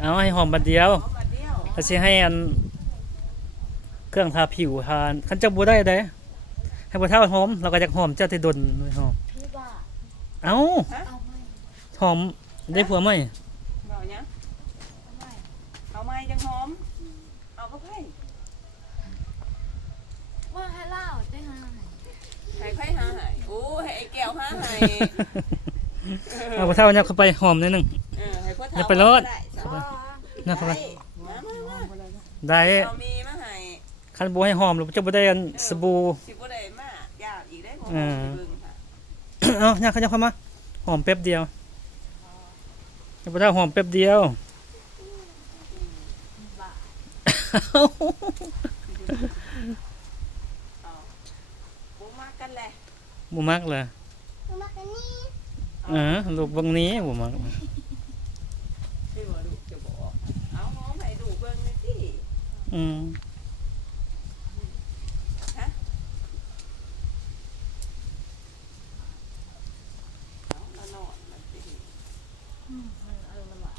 เอาให้หอมบัดเดียว หอมบัดเดียว ถ้าสิให้อันเครื่องทาผิวทานคันเจ้าบ่ได้เด้ให้บ่เท่าหอมเราก็จะหอมเจ้าที่ดนหอม พี่ว่า เอ้า เอาไม่ หอมได้ผัวไหม เอาเนี้ย ไม่ เอาไม้จังหอมเอาก็ไผ่ ว่าให้เล่าได้ไง ให้ไผ่หาหายโอ้ให้ไอ้แก้วหาหาย เอาบ่เท่าเนี่ยเข้าไปหอมนิดนึง ให้พ่อ เดี๋ เฒ่า ยวไปรถ ได้ส อ๋อ นะเข้าไป มา ได้ เอามีมาให้ คันบ่ให้หอมหรือเจ้าบ่ได้อันสบู่ สิบ่ได้มายากอีกได้บ่ เออ เบิ่งค่ะ เอ้าเนี่ยเขาจะเข้ามาหอมแป๊บเดียวให้บ่เท่าหอมแป๊บเดียว บ้า เอาบ่มากันแหละ บ่มักเลย มากันนี่ ลูกเบางนี้บ่มัก ที่ว่าลูกจะบอกเอาหอมให้ดูเบิ่งหน่อยสิ อืม